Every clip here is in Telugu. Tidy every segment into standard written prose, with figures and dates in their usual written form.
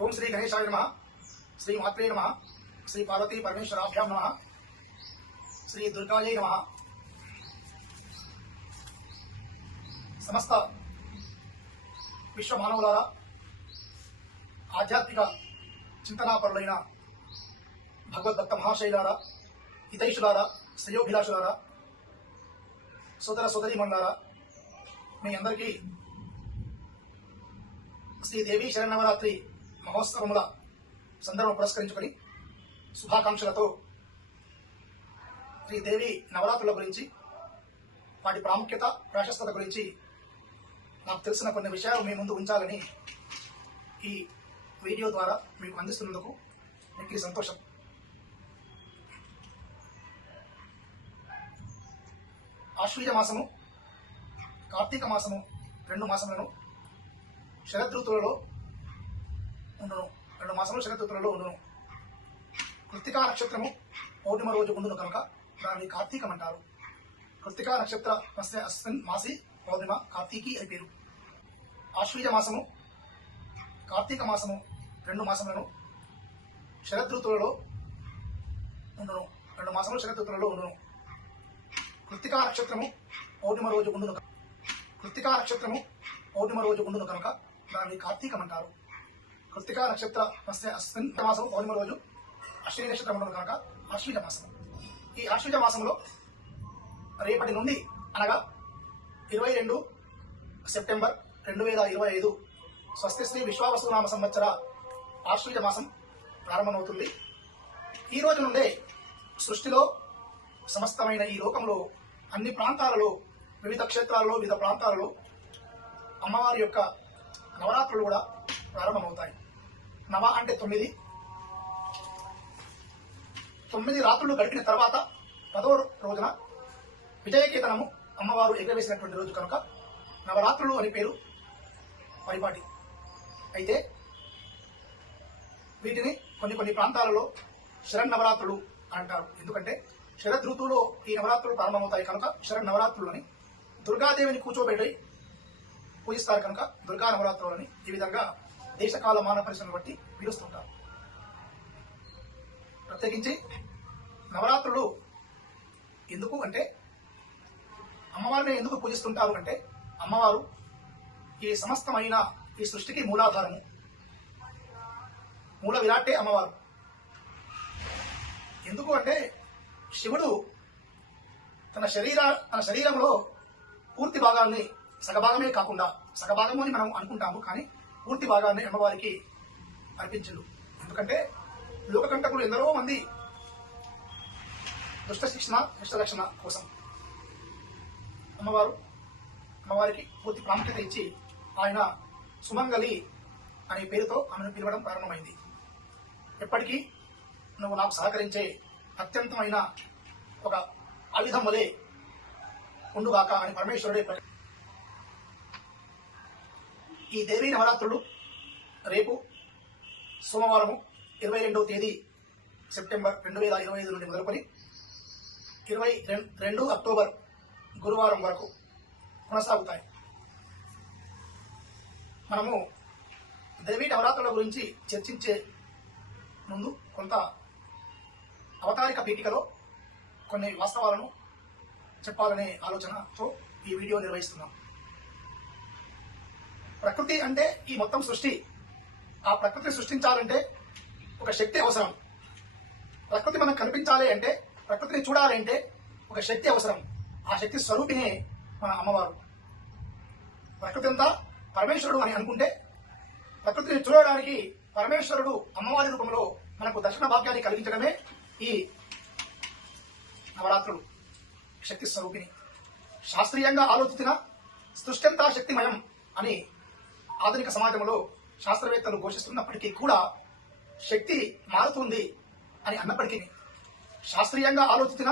ओम श्री गणेशाय नमः, श्री मात्रे नमः, श्री पार्वती परमेश्वराभ्यां नमः, श्री दुर्गायै नमः। समस्त विश्व मानवुलारा आध्यात्मिक चिंतनापरुलैన भगवद्भक्त महाशैलारा हितैषुलारा श्रेयोभिलाषुलारा సోదర సోదరీమణులారా మీ అందరికీ శ్రీదేవి శరన్నవరాత్రి మహోత్సవముల సందర్భం పురస్కరించుకొని శుభాకాంక్షలతో శ్రీదేవి నవరాత్రుల గురించి వాటి ప్రాముఖ్యత ప్రాశస్తత గురించి నాకు తెలిసిన కొన్ని విషయాలు మీ ముందు ఉంచాలని ఈ వీడియో ద్వారా మీకు అందిస్తున్నందుకు మీకు సంతోషం. ఆశ్వీజ మాసము, కార్తీక మాసము రెండు మాసములను శరదృతువులలో ఉండును. కృత్తికా నక్షత్రము పౌర్ణిమ రోజు ఉండును కనుక దాన్ని కార్తీకం అంటారు. కృత్తికా నక్షత్ర అస్మిన్ మాసి పౌర్ణిమ కార్తీకి అని పేరు. ఆశ్వీజ మాసము, కార్తీక మాసము రెండు మాసములను శరదృతువులలో ఉండును. కృత్తికా నక్షత్రము పౌర్ణిమ రోజు ఉండును కనుక దాన్ని కార్తీకం అంటారు. కృత్తికా నక్షత్ర అస్మిన్ మాసం పౌర్ణిమ రోజు అశ్విని నక్షత్రం ఉండును కనుక ఆశ్వీజ మాసం. ఈ ఆశ్వీజ మాసంలో రేపటి నుండి అనగా 22 సెప్టెంబర్ 2025 స్వస్తి శ్రీ విశ్వావసునామ సంవత్సర ఆశ్వీజ మాసం ప్రారంభమవుతుంది. ఈ రోజు నుండే సృష్టిలో సమస్తమైన ఈ లోకంలో అన్ని ప్రాంతాలలో, వివిధ క్షేత్రాలలో, వివిధ ప్రాంతాలలో అమ్మవారి యొక్క నవరాత్రులు కూడా ప్రారంభమవుతాయి. నవ అంటే 9 రాత్రులు గడిపిన తర్వాత 10వ రోజున విజయకేతనము అమ్మవారు ఎగరవేసినటువంటి రోజు కనుక నవరాత్రులు అని పేరు పరిపాటి. అయితే వీటిని కొన్ని ప్రాంతాలలో శరన్నవరాత్రులు అంటారు. ఎందుకంటే శరదృతువులో ఈ నవరాత్రులు ప్రారంభమవుతాయి కనుక శరన్నవరాత్రులు అని. దుర్గాదేవిని కూర్చోబెట్టి పూజిస్తారు కనుక దుర్గా నవరాత్రులు అని. ఈ విధంగా దేశకాల మాన పరిస్థితులను బట్టి పిలుస్తుంటారు. ప్రత్యేకించి నవరాత్రులు ఎందుకు అంటే, అమ్మవారిని ఎందుకు పూజిస్తుంటారు అంటే, అమ్మవారు ఈ సమస్తమైన ఈ సృష్టికి మూలాధారము, మూల విరాట్టే అమ్మవారు. ఎందుకు అంటే శివుడు తన శరీరంలో పూర్తి భాగాన్ని, సగభాగమే కాకుండా, సగభాగము అని మనం అనుకుంటాము కానీ పూర్తి భాగాన్ని అమ్మవారికి అర్పించిండు. ఎందుకంటే లోకకంటకులు ఎందరో మంది దుష్ట శిక్షణ, దుష్టరక్షణ కోసం అమ్మవారికి పూర్తి ప్రాముఖ్యత ఇచ్చి ఆయన సుమంగళి అనే పేరుతో ఆమెను పిలవడం ప్రారంభమైంది. ఎప్పటికీ నువ్వు నాకు సహకరించే అత్యంతమైన ఒక ఆయుధం వలె ఉండుగాక అని పరమేశ్వరుడే. ఈ దేవీ నవరాత్రులు రేపు సోమవారము 22వ తేదీ సెప్టెంబర్ 2025 నుండి మొదలుకొని 22 అక్టోబర్ గురువారం వరకు కొనసాగుతాయి. మనము దేవీ నవరాత్రుల గురించి చర్చించే ముందు కొంత అవతారిక పీఠికలో కొన్ని వాస్తవాలను చెప్పాలనే ఆలోచనతో ఈ వీడియో నిర్వహిస్తున్నాం. ప్రకృతి అంటే ఈ మొత్తం సృష్టి. ఆ ప్రకృతిని సృష్టించాలంటే ఒక శక్తి అవసరం. ప్రకృతి మనకు కనిపించాలి అంటే, ప్రకృతిని చూడాలి అంటే ఒక శక్తి అవసరం. ఆ శక్తి స్వరూపిణే మన అమ్మవారు. ప్రకృతి అంతా పరమేశ్వరుడు అని అనుకుంటే, ప్రకృతిని చూడడానికి పరమేశ్వరుడు అమ్మవారి రూపంలో మనకు దర్శన భాగ్యాన్ని కలిగించడమే ఈ నవరాత్రులు. శక్తి స్వరూపిణి. శాస్త్రీయంగా ఆలోచించిన సృష్టి అంతా శక్తిమయం అని ఆధునిక సమాజంలో శాస్త్రవేత్తలు ఘోషిస్తున్నప్పటికీ కూడా శక్తి మారుతుంది అని అన్నప్పటికీ, శాస్త్రీయంగా ఆలోచించిన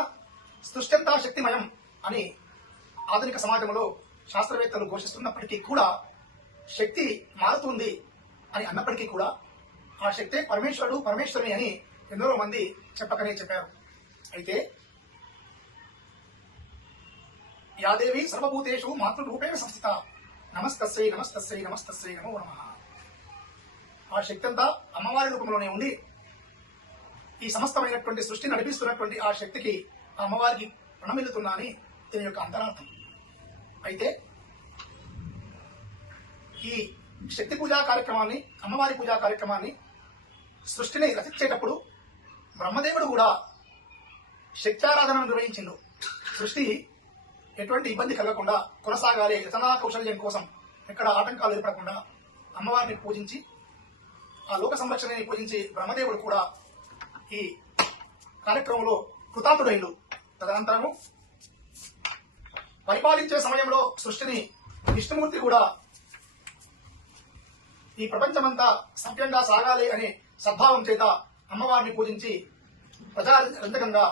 సృష్టి అంతా శక్తిమయం అని ఆధునిక సమాజంలో శాస్త్రవేత్తలు ఘోషిస్తున్నప్పటికీ కూడా శక్తి మారుతుంది అని అన్నప్పటికీ కూడా ఆ శక్తే పరమేశ్వరుడు, పరమేశ్వరుని అని ఎందరో మంది చెప్పకనే చెప్పారు. అయితే యాదేవి సర్వభూతేషు మాతృరూపేణ సంస్థిత. నమస్తస్యై నమస్తస్యై నమస్తస్యై నమో నమః. ఆ శక్తి అంతా అమ్మవారి రూపంలోనే ఉండి ఈ సమస్తమైనటువంటి సృష్టి నడిపిస్తున్నటువంటి ఆ శక్తికి ఆ అమ్మవారికి ప్రణమిల్లుతున్నా అని దీని యొక్క అంతరార్థం. అయితే ఈ శక్తి పూజా కార్యక్రమాన్ని, అమ్మవారి పూజా కార్యక్రమాన్ని సృష్టిని రచించేటప్పుడు బ్రహ్మదేవుడు కూడా శక్త్యారాధన నిర్వహించిండు. సృష్టి ఎటువంటి ఇబ్బంది కలగకుండా కొనసాగాలి, రచనా కౌశల్యం కోసం ఎక్కడ ఆటంకాలు ఏర్పడకుండా అమ్మవారిని పూజించి ఆ లోక సంరక్షణని పూజించి బ్రహ్మదేవుడు కూడా ఈ కార్యక్రమంలో కృతార్థుడైండు. తదనంతరము పరిపాలించే సమయంలో సృష్టిని విష్ణుమూర్తి కూడా ఈ ప్రపంచమంతా సవ్యంగా సాగాలి అనే సద్భావం చేత అమ్మవారిని పూజించి ప్రజారంజకంగా,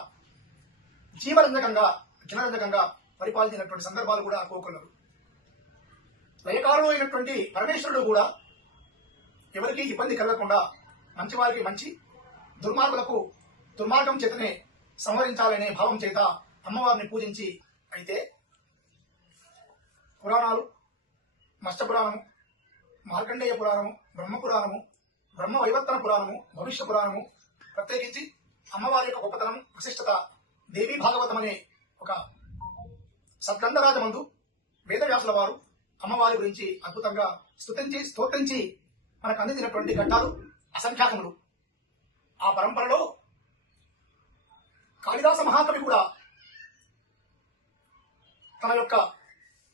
జీవరంజకంగా, జనరంజకంగా పరిపాలించినటువంటి సందర్భాలు కూడా కోకొల్లరు. లయకారుడు అయినటువంటి పరమేశ్వరుడు కూడా ఎవరికి ఇబ్బంది కలగకుండా మంచివారికి మంచి, దుర్మార్గులకు దుర్మార్గం చేతనే సంహరించాలనే భావం చేత అమ్మవారిని పూజించి, అయితే పురాణాలు మత్స్య పురాణము, మార్కండేయ పురాణము, బ్రహ్మ పురాణము, బ్రహ్మ వైవర్తన పురాణము, భవిష్య పురాణము, ప్రత్యేకించి అమ్మవారి యొక్క గొప్పతనం, విశిష్టత దేవీ భాగవతం అనే ఒక సద్గంధరాజమందు వేదవ్యాసుల వారు అమ్మవారి గురించి అద్భుతంగా స్తోత్రించి మనకు అందించినటువంటి ఘట్టాలు అసంఖ్యాకములు. ఆ పరంపరలో కాళిదాస మహాకవి కూడా తన యొక్క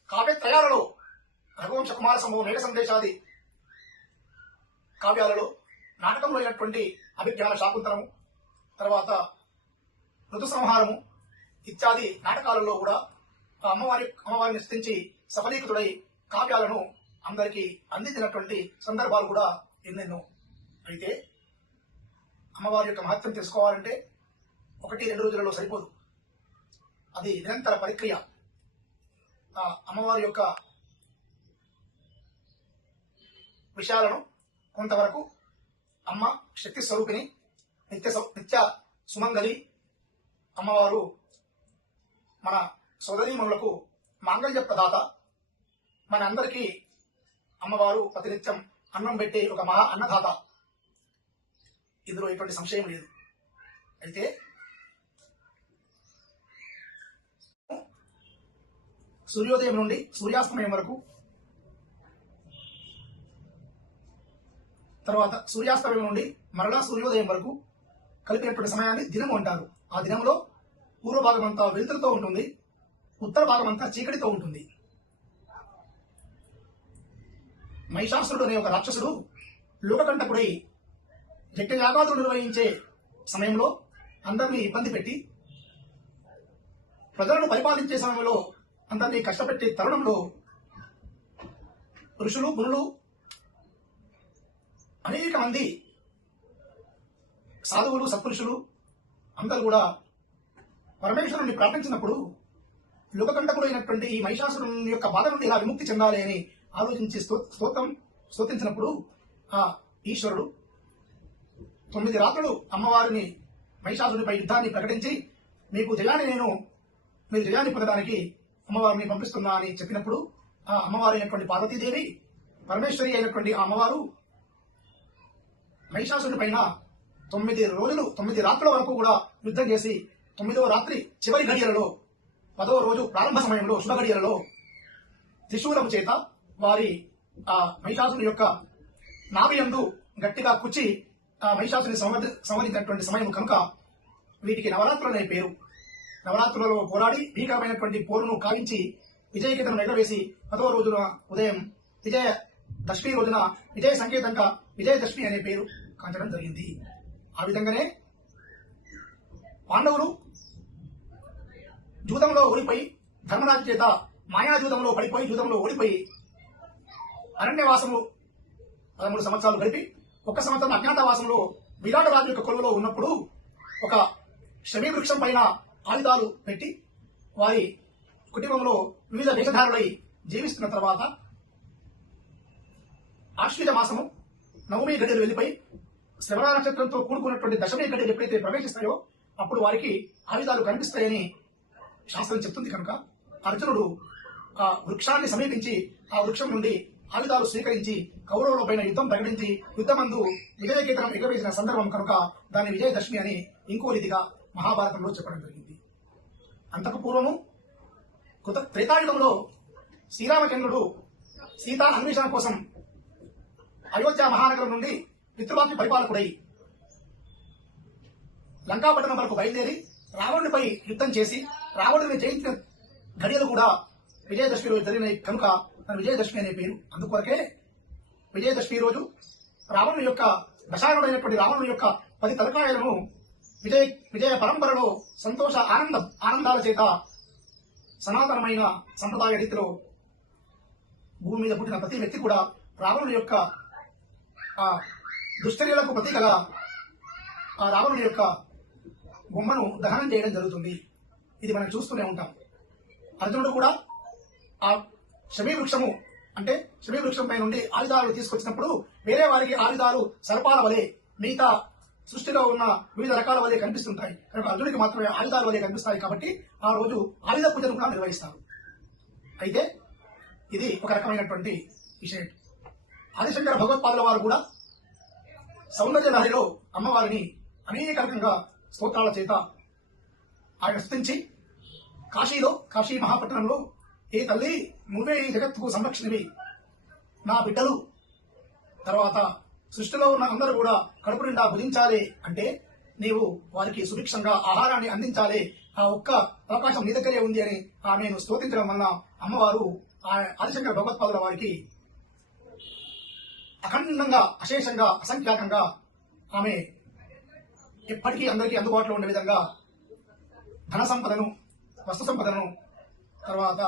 కావ్యత్రయాలలో రఘువంశ కుమార సంభవం, మేఘ సందేశాది కావ్యాలలో నాటకంలో అయినటువంటి అభిజ్ఞాన శాకుంతలము, తర్వాత ఋతు సంహారము ఇత్యాది నాటకాలలో కూడా అమ్మవారిని స్థించి సఫలీకృతుడై కావ్యాలను అందరికీ అందించినటువంటి సందర్భాలు కూడా ఎన్నెన్నో. అయితే అమ్మవారి యొక్క మహత్వం తెలుసుకోవాలంటే 1-2 రోజులలో సరిపోదు. అది నిరంతర పరిక్రియ. ఆ అమ్మవారి యొక్క విషయాలను కొంతవరకు అమ్మ శక్తి స్వరూపిణి, నిత్య సుమంగలి అమ్మవారు మన సోదరీమణులకు మాంగళ్య ప్రదాత. మన అందరికీ అమ్మవారు ప్రతినిత్యం అన్నం పెట్టే ఒక మహా అన్నదాత. ఇందులో ఎటువంటి సంశయం లేదు. అయితే సూర్యోదయం నుండి సూర్యాస్తమయం వరకు, తర్వాత సూర్యాస్తమయం నుండి మరలా సూర్యోదయం వరకు కలిపినటువంటి సమయాన్ని దినము అంటారు. ఆ దినంలో పూర్వ భాగం అంతా వెలుతురుతో ఉంటుంది, ఉత్తర భాగం అంతా చీకటితో ఉంటుంది. మహిషాసురుడు అనే ఒక రాక్షసుడు లోకకంటకుడై యజ్ఞయాగాదులు నిర్వహించే సమయంలో అందరినీ ఇబ్బంది పెట్టి, ప్రజలను పరిపాలించే సమయంలో అందరినీ కష్టపెట్టే తరుణంలో ఋషులు, గురులు, అనేక మంది సాధువులు, సత్పురుషులు అందరూ కూడా పరమేశ్వరుని ప్రార్థించినప్పుడు లోకకంటకుడు అయినటువంటి ఈ మహిషాసురుని యొక్క బాధ నుండి ఇలా విముక్తి చెందాలి అని ఆలోచించి స్తోత్రించినప్పుడు ఆ ఈశ్వరుడు 9 రాత్రులు అమ్మవారిని మహిషాసురునిపై యుద్ధాన్ని ప్రకటించి, మీరు జయాన్ని పొందడానికి అమ్మవారిని పంపిస్తున్నా అని చెప్పినప్పుడు ఆ అమ్మవారి అయినటువంటి పార్వతీదేవి, పరమేశ్వరి అయినటువంటి ఆ అమ్మవారు మహిషాసురుని పైన 9 రాత్రుల వరకు కూడా యుద్ధం చేసి 9వ రాత్రి చివరి గడియలలో 10వ రోజు ప్రారంభ సమయంలో శుభ గడియలలో త్రిశూలం చేత వారి ఆ మహిషాసుని యొక్క నాభియందు గట్టిగా కుచ్చి ఆ మహిషాసుని సంహరించినటువంటి సమయం కనుక వీటికి నవరాత్రులు అనే పేరు. నవరాత్రులలో పోరాడి భీకరమైనటువంటి పోరును కావించి విజయకేతనం ఎగరవేసి 10వ రోజున ఉదయం విజయదశమి రోజున విజయ సంకేతంగా విజయదశమి అనే పేరు కాంచడం జరిగింది. ఆ విధంగానే పాండవులు జూదంలో ఓడిపోయి, ధర్మరాజు చేత మాయాజూదంలో పడిపోయి జూదంలో ఓడిపోయి అరణ్యవాసము 13 సంవత్సరాలు గడిపి 1 సంవత్సరం అజ్ఞాతవాసంలో విరాట రాజు యొక్క కొలువులో ఉన్నప్పుడు ఒక శమీ వృక్షం పైన ఆయుధాలు పెట్టి వారి కుటుంబంలో వివిధ వేషధారులై జీవిస్తున్న తర్వాత ఆశ్వీజ మాసము నవమి గడియలు వెళ్లిపోయి శ్రవణ నక్షత్రంతో కూడుకున్నటువంటి దశమి గడియలు ఎప్పుడైతే ప్రవేశిస్తాయో అప్పుడు వారికి ఆయుధాలు కనిపిస్తాయని శాస్త్రం చెప్తుంది. కనుక అర్జునుడు ఆ వృక్షాన్ని సమీపించి ఆ వృక్షం నుండి ఆయుధాలు స్వీకరించి కౌరవుల పైన యుద్ధం ప్రకటించి యుద్ధమందు విజయకేతనం ఎగవేసిన సందర్భం కనుక దాన్ని విజయదశమి అని ఇంకో రీతిగా మహాభారతంలో చెప్పడం జరిగింది. అంతకు పూర్వము త్రేతాయుగంలో శ్రీరామచంద్రుడు సీతా అన్వేషణ కోసం అయోధ్య మహానగరం నుండి పితృవాక్య పరిపాలకుడై లంకాపట్టణం వరకు బయలుదేరి రావణుడిపై యుద్ధం చేసి రావణుడిని జయించిన ఘడియలు కూడా విజయదశమి రోజు జరిగినాయి కనుక విజయదశమి అనే పేరు. అందుకొరకే విజయదశమి రోజు రావణుని యొక్క దశారుడైనటువంటి రావణుని యొక్క 10 తలకాయలను విజయ పరంపరలో సంతోష ఆనందాల చేత సనాతనమైన సంప్రదాయ రీతిలో భూమి మీద పుట్టిన ప్రతి వ్యక్తి కూడా రావణుని యొక్క ఆ దుశ్చర్యలకు ప్రతీకగా ఆ రావణుని యొక్క బొమ్మను దహనం చేయడం జరుగుతుంది. ఇది మనం చూస్తూనే ఉంటాం. అర్జునుడు కూడా ఆ శమీ వృక్షము అంటే శమీ వృక్షం పై నుండి ఆయుధాలు తీసుకొచ్చినప్పుడు వేరే వారికి ఆయుధాలు సర్పాల వలె మిగతా సృష్టిలో ఉన్న వివిధ రకాల వలె కనిపిస్తుంటాయి. కనుక అర్జునుడికి మాత్రమే ఆయుధాల వలె కనిపిస్తాయి కాబట్టి ఆ రోజు ఆయుధ పూజను కూడా నిర్వహిస్తారు. అయితే ఇది ఒక రకమైనటువంటి విషయం. ఆదిశంకర భగవత్పాదుల వారు కూడా సౌందర్య లహరిలో అమ్మవారిని అనేక రకంగా స్తోత్రాల చేత ఆయన స్తుతించి కాశీ మహాపట్టణంలో ఏ తల్లి నువ్వే ఈ జగత్తుకు సంరక్షణవి, నా బిడ్డలు తర్వాత సృష్టిలో ఉన్న అందరూ కూడా కడుపు నిండా భుజించాలి అంటే నీవు వారికి సుభిక్షంగా ఆహారాన్ని అందించాలి, ఆ ఒక్క అవకాశం నీ దగ్గరే ఉంది అని ఆమెను స్తోతించడం వలన అమ్మవారు ఆదిశంకర భగవత్పాదుల వారికి అఖండంగా అశేషంగా అసంఖ్యాకంగా ఆమె ఎప్పటికీ అందరికీ అందుబాటులో ఉండే విధంగా ధన సంపదను, వస్తు సంపదను, తర్వాత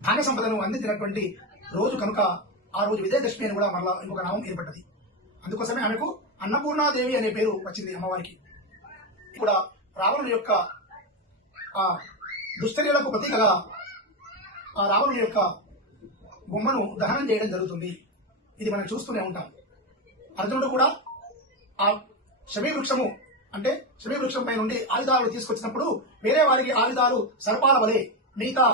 ధాన్య సంపదను అందించినటువంటి రోజు కనుక ఆ రోజు విజయదశమి అని కూడా మరలా ఇంకొక నామం ఏర్పడ్డది. అందుకోసమే ఆమెకు అన్నపూర్ణాదేవి అనే పేరు వచ్చింది అమ్మవారికి. కూడా రావణుని యొక్క ఆ దుశ్చర్యలకు ప్రతీకగా ఆ రావణుని యొక్క బొమ్మను దహనం చేయడం జరుగుతుంది. ఇది మనం చూస్తూనే ఉంటాం. అర్జునుడు కూడా ఆ శమీ వృక్షము అంటే శమీ వృక్షం పై నుండి ఆయుధాలు తీసుకొచ్చినప్పుడు వేరే వారికి ఆయుధాలు సర్పాల వలె మిగతా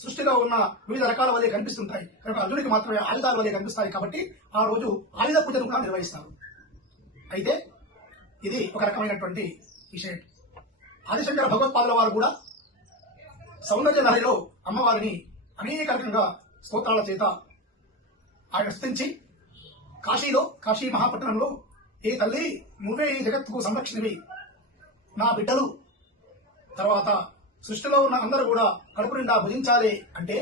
సృష్టిలో ఉన్న వివిధ రకాల వలె కనిపిస్తుంటాయి. కనుక అర్జునుడికి మాత్రమే ఆయుధాల వలె కనిపిస్తాయి కాబట్టి ఆ రోజు ఆయుధ పూజను కూడా నిర్వహిస్తారు. అయితే ఇది ఒక రకమైనటువంటి విషయం. ఆదిశంకర భగవత్పాదుల వారు కూడా సౌందర్య లహరిలో అమ్మవారిని అనేక రకంగా స్తోత్రాల చేత ఆయన స్తుతించి కాశీ మహాపట్టణంలో ఏ తల్లి నువ్వే ఈ జగత్తుకు సంరక్షణవి, నా బిడ్డలు తర్వాత సృష్టిలో ఉన్న అందరూ కూడా కడుపు నిండా భుజించాలి అంటే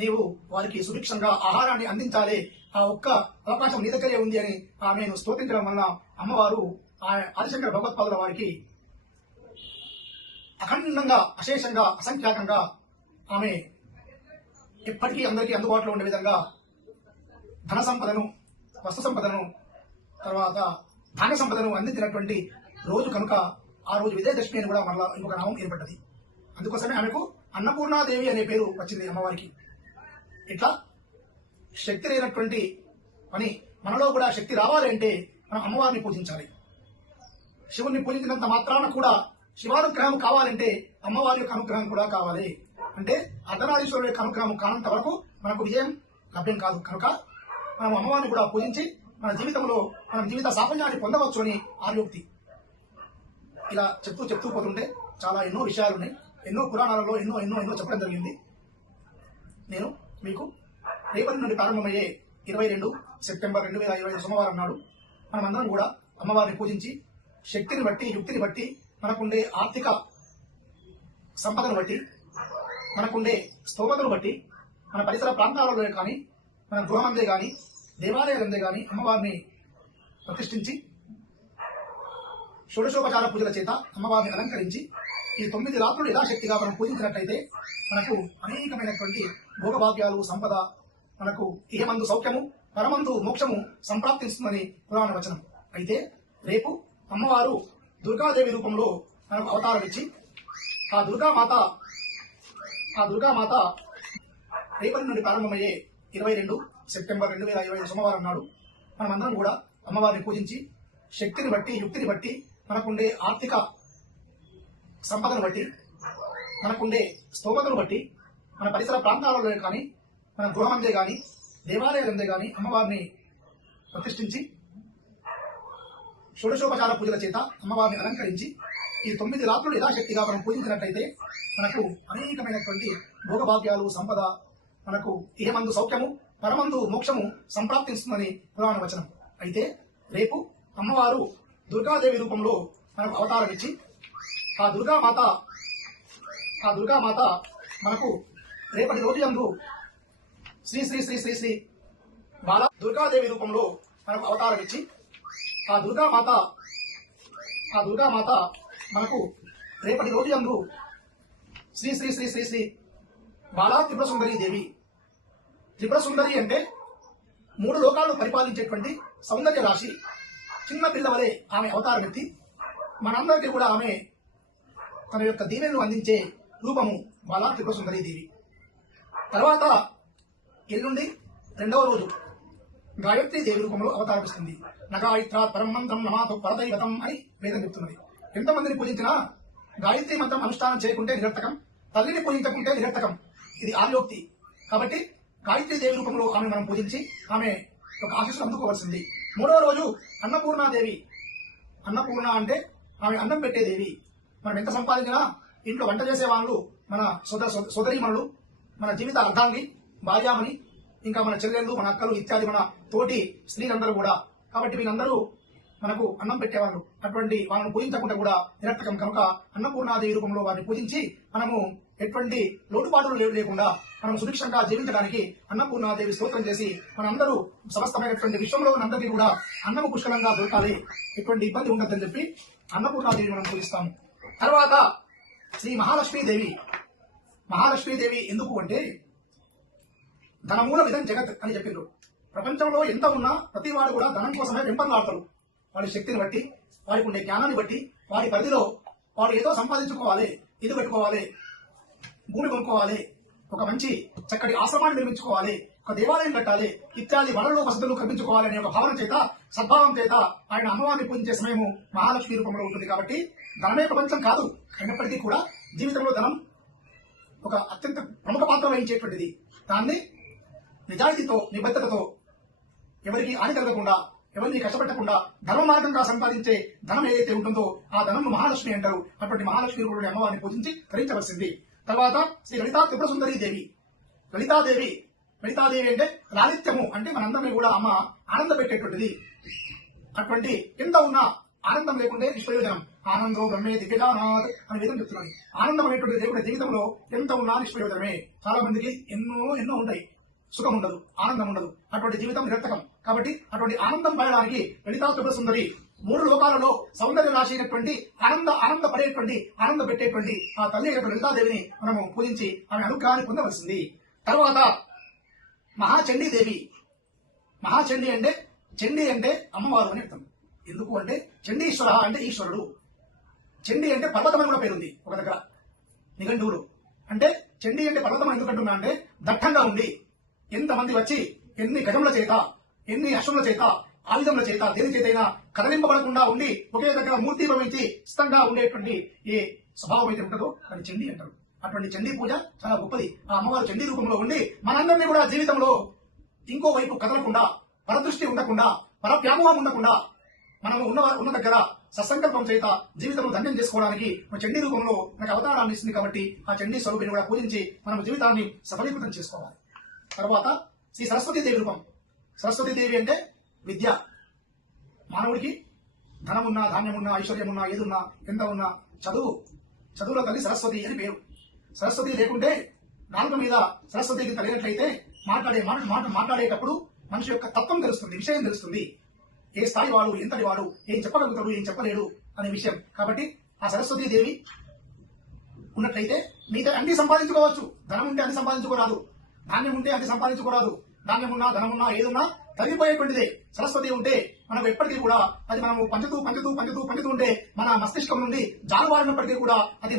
నీవు వారికి సుభిక్షంగా ఆహారాన్ని అందించాలి, ఆ ఒక్క అవకాశం నీ దగ్గరే ఉంది అని ఆమెను స్తోతించడం వలన అమ్మవారు ఆదిశంకర భగవత్పాదుల వారికి అఖండంగా అశేషంగా అసంఖ్యాకంగా ఆమె ఎప్పటికీ అందరికీ అందుబాటులో ఉండే విధంగా ధన సంపదను, వస్తు సంపదను, తర్వాత ధాన్య సంపదను అందించినటువంటి రోజు కనుక ఆ రోజు విజయదశమి అని కూడా మరలా ఇంకొక నామం ఏర్పడ్డది. అందుకోసమే ఆమెకు అన్నపూర్ణాదేవి అనే పేరు వచ్చింది అమ్మవారికి. ఇట్లా శక్తి లేనటువంటి పని మనలో కూడా శక్తి రావాలి అంటే మనం అమ్మవారిని పూజించాలి. శివుణ్ణి పూజించినంత మాత్రాన కూడా శివానుగ్రహం కావాలంటే అమ్మవారి యొక్క అనుగ్రహం కూడా కావాలి. అంటే అర్ధనారీశ్వరుడు యొక్క అనుగ్రహం కానంత వరకు మనకు విజయం లభ్యం కాదు. కనుక మనం అమ్మవారిని కూడా పూజించి మన జీవితంలో మనం జీవిత సాఫల్యాన్ని పొందవచ్చు అని ఆర్యోక్తి. ఇలా చెప్తూ పోతుంటే చాలా ఎన్నో విషయాలు ఉన్నాయి. ఎన్నో పురాణాలలో ఎన్నో ఎన్నో ఎన్నో చెప్పడం జరిగింది. నేను మీకు రేపటి నుండి ప్రారంభమయ్యే 22 సెప్టెంబర్ 2025 సోమవారం నాడు మనమందరం కూడా అమ్మవారిని పూజించి శక్తిని బట్టి, యుక్తిని బట్టి, మనకుండే ఆర్థిక సంపదను బట్టి, మనకుండే స్తోమతను బట్టి, మన పరిసర ప్రాంతాలలో కానీ, మన గృహమందే కానీ, దేవాలయాలందే కానీ అమ్మవారిని ప్రతిష్ఠించి షోడశోపచార పూజల చేత అమ్మవారిని అలంకరించి ఈ 9 రాత్రులు యథాశక్తిగా మనం పూజించినట్లయితే మనకు అనేకమైనటువంటి భోగభాగ్యాలు, సంపద, మనకు ఇహమందు సౌఖ్యము, పరమందు మోక్షము సంప్రాప్తిస్తుందని పురాణ వచనం. అయితే రేపు అమ్మవారు దుర్గాదేవి రూపంలో మనకు అవతారం ఇచ్చి ఆ దుర్గామాత రేపటి నుండి ప్రారంభమయ్యే 22 సెప్టెంబర్ 2025 సోమవారం నాడు మనమందరం కూడా అమ్మవారిని పూజించి శక్తిని బట్టి, యుక్తిని బట్టి, మనకుండే ఆర్థిక సంపదను బట్టి, మనకుండే స్తోమతను బట్టి, మన పరిసర ప్రాంతాలలో కానీ, మన గృహమందే కానీ, దేవాలయాలందే గాని అమ్మవారిని ప్రతిష్ఠించి షోడశోపచార పూజల చేత అమ్మవారిని అలంకరించి ఈ 9 రాత్రులు యథాశక్తిగా మనం పూజించినట్లయితే మనకు అనేకమైనటువంటి భోగభాగ్యాలు, సంపద, మనకు ఇహమందు సౌఖ్యము, పరమందు మోక్షము సంప్రాప్తిస్తుందని పురాణ వచనం. అయితే రేపు అమ్మవారు దుర్గాదేవి రూపంలో మనకు అవతారం ఇచ్చి ఆ దుర్గామాత మనకు రేపటి రోజు యందు శ్రీ శ్రీ శ్రీ శ్రీ శ్రీ బాలా దుర్గాదేవి రూపంలో మనకు అవతారం ఇచ్చి ఆ దుర్గామాత మనకు రేపటి రోజు యందు శ్రీ శ్రీ శ్రీ శ్రీ శ్రీ బాలా త్రిపుర సుందరి దేవి. త్రిపుర సుందరి అంటే 3 లోకాలు పరిపాలించేటువంటి సౌందర్య రాశి. చిన్న పిల్లవలే ఆమె అవతారం ఎత్తి మనందరికీ కూడా ఆమె తన యొక్క దీవెనలు అందించే రూపము బాలా త్రిపుర సుందరి దేవి. తర్వాత ఎల్లుండి 2వ రోజు గాయత్రి దేవి రూపంలో అవతారమిస్తుంది. నగాయత్రాత్ పరం మంత్రం నమాతు పరదైవతం అని వేదం చెప్తున్నది. ఎంతమందిని పూజించినా గాయత్రి మంత్రం అనుష్ఠానం చేయకుంటే నిరర్థకం, తల్లిని పూజించకుంటే నిరర్థకం. ఇది ఆర్యోక్తి. కాబట్టి గాయత్రి దేవి రూపంలో ఆమె మనం పూజించి ఆమె ఒక ఆశీస్సులు అందుకోవాల్సింది. 3వ రోజు అన్నపూర్ణాదేవి. అన్నపూర్ణ అంటే ఆమె అన్నం పెట్టే దేవి. మనం ఎంత సంపాదించినా ఇంట్లో వంట చేసే వాళ్ళు మన సోదరీమణులు, మన జీవిత అర్ధాంగి, భార్యామణి, ఇంకా మన చెల్లెళ్ళు, మన అక్కలు ఇత్యాది మన తోటి స్త్రీలందరూ కూడా. కాబట్టి వీళ్ళందరూ మనకు అన్నం పెట్టేవాళ్ళు. అటువంటి వాళ్ళను పూజించకుండా కూడా నిరర్థకం. కనుక అన్నపూర్ణాదేవి రూపంలో వారిని పూజించి మనము ఎటువంటి లోటుపాటులు లేకుండా మనం సుభిక్షంగా జీవించడానికి అన్నపూర్ణాదేవి స్తోత్రం చేసి మనందరూ సమస్తమైనటువంటి విశ్వంలో ఉన్నందరికీ కూడా అన్నము పుష్కలంగా దొరకాలి, ఎటువంటి ఇబ్బంది ఉండదని చెప్పి అన్నపూర్ణాదేవి మనం పూజిస్తాము. తర్వాత శ్రీ మహాలక్ష్మీదేవి. మహాలక్ష్మీదేవి ఎందుకు అంటే ధనమూల విధం జగత్ అని చెప్పిండ్రు. ప్రపంచంలో ఎంత ఉన్నా ప్రతి వాడు కూడా ధనం కోసమే వెంపర్లాడతారు. వాడి శక్తిని బట్టి, వాడికి ఉండే జ్ఞానాన్ని బట్టి, వాడి పరిధిలో వాడు ఏదో సంపాదించుకోవాలి, ఇల్లు పెట్టుకోవాలి, భూమి కొనుక్కోవాలి, ఒక మంచి చక్కటి ఆశ్రమాన్ని నిర్మించుకోవాలి, ఒక దేవాలయం కట్టాలి, ఇత్యాది వనరులు వసతులు కల్పించుకోవాలి అనే ఒక భావన చేత, సద్భావం చేత ఆయన అమ్మవారిని పూజించే సమయము మహాలక్ష్మి రూపంలో ఉంటుంది. కాబట్టి ధనమే ప్రపంచం కాదు. అయినప్పటికీ కూడా జీవితంలో ధనం ఒక అత్యంత ప్రముఖ పాత్ర వహించేటువంటిది. దాన్ని నిజాయితీతో, నిబద్ధతతో, ఎవరికి హాని కలగకుండా, ఎవరిని కష్టపెట్టకుండా ధర్మ మార్గంగా సంపాదించే ధనం ఏదైతే ఉంటుందో ఆ ధనం మహాలక్ష్మి అంటారు. అటువంటి మహాలక్ష్మి రూపంలో అమ్మవారిని పూజించి ధరించవలసింది. తర్వాత శ్రీ లలితా త్రిపుర సుందరి దేవి. లలితాదేవి అంటే లాలిత్యము అంటే మనందరినీ కూడా అమ్మ ఆనంద పెట్టేటువంటిది. అటువంటి ఎంత ఉన్నా ఆనందం లేకుంటే నిష్ప్రయోజనం. ఆనందో బ్రహ్మే దివ్యజానాత్ అని వేదం చెప్తున్నాను. ఆనందం అనేటువంటి దేవుడి జీవితంలో ఎంత ఉన్నా నిష్ప్రయోజనమే. చాలా మందికి ఎన్నో ఉంటాయి, సుఖం ఉండదు, ఆనందం ఉండదు. అటువంటి జీవితం నిరర్థకం. కాబట్టి అటువంటి ఆనందం పడడానికి లలితా త్రిపుర సుందరి 3 లోకాలలో సౌందర్య రాశి అయినటువంటి ఆనంద పడేటువంటి, ఆనంద పెట్టేటువంటి ఆ తల్లి యొక్క లలితాదేవిని మనము పూజించి ఆమె అనుగ్రహాన్ని పొందవలసింది. తర్వాత మహాచండీదేవి. మహాచండీ అంటే చండీ అంటే అమ్మవారు అని అర్థం. ఎందుకు అంటే చండీశ్వర అంటే ఈశ్వరుడు. చండీ అంటే పర్వతం అని కూడా పేరుంది ఒక దగ్గర నిఘంటువులు. అంటే చండీ అంటే పర్వతం ఎందుకంటున్నా అంటే దట్టంగా ఉండి ఎంతమంది వచ్చి ఎన్ని గజముల చేత, ఎన్ని అశ్వముల చేత, ఆయుధముల చేత, దేని చేతైనా కదలింపబడకుండా ఉండి ఒకే దగ్గర మూర్తి భవించి స్థితంగా ఉండేటువంటి ఏ స్వభావం అయితే ఉంటుందో అది చండీ అంటారు. అటువంటి చండీ పూజ చాలా గొప్పది. ఆ అమ్మవారు చండీ రూపంలో ఉండి మనందరినీ కూడా జీవితంలో ఇంకో వైపు కదలకుండా, పరదృష్టి ఉండకుండా, పరవ్యామోహం ఉండకుండా మనము ఉన్న దగ్గర సత్సంకల్పం చేత జీవితంలో ధన్యం చేసుకోవడానికి చండీ రూపంలో మనకు అవతారాన్ని ఇస్తుంది. కాబట్టి ఆ చండీ స్వరూపిని కూడా పూజించి మనం జీవితాన్ని సఫలీకృతం చేసుకోవాలి. తర్వాత శ్రీ సరస్వతీదేవి రూపం. సరస్వతీదేవి అంటే విద్య. మానవుడికి ధనమున్నా, ధాన్యమున్నా, ఐశ్వర్యమున్నా, ఏదున్నా, ఎంత ఉన్నా చదువులో తల్లి సరస్వతి అని పేరు. సరస్వతి లేకుంటే నాలుక మీద సరస్వతికి కలిగినట్లయితే మాట్లాడేటప్పుడు మనిషి యొక్క తత్వం తెలుస్తుంది, విషయం తెలుస్తుంది. ఏ స్థాయి వాడు, ఎంతటి వాడు, ఏం చెప్పగలుగుతాడు, ఏం చెప్పలేడు అనే విషయం. కాబట్టి ఆ సరస్వతీదేవి ఉన్నట్లయితే మిగతా అన్ని సంపాదించుకోవచ్చు. ధనం ఉంటే అన్ని సంపాదించుకోరాదు, ధాన్యం ఉంటే అది సంపాదించుకోరాదు. ధాన్యమున్నా, ధనమున్నా, ఏదున్నా తరిగిపోయేటువంటిదే. సరస్వతి ఉంటే మనకు ఎప్పటికీ కూడా అది మనము పంచుతూ ఉంటే మన మస్తిష్కం నుండి జారువారినప్పటికీ కూడా అది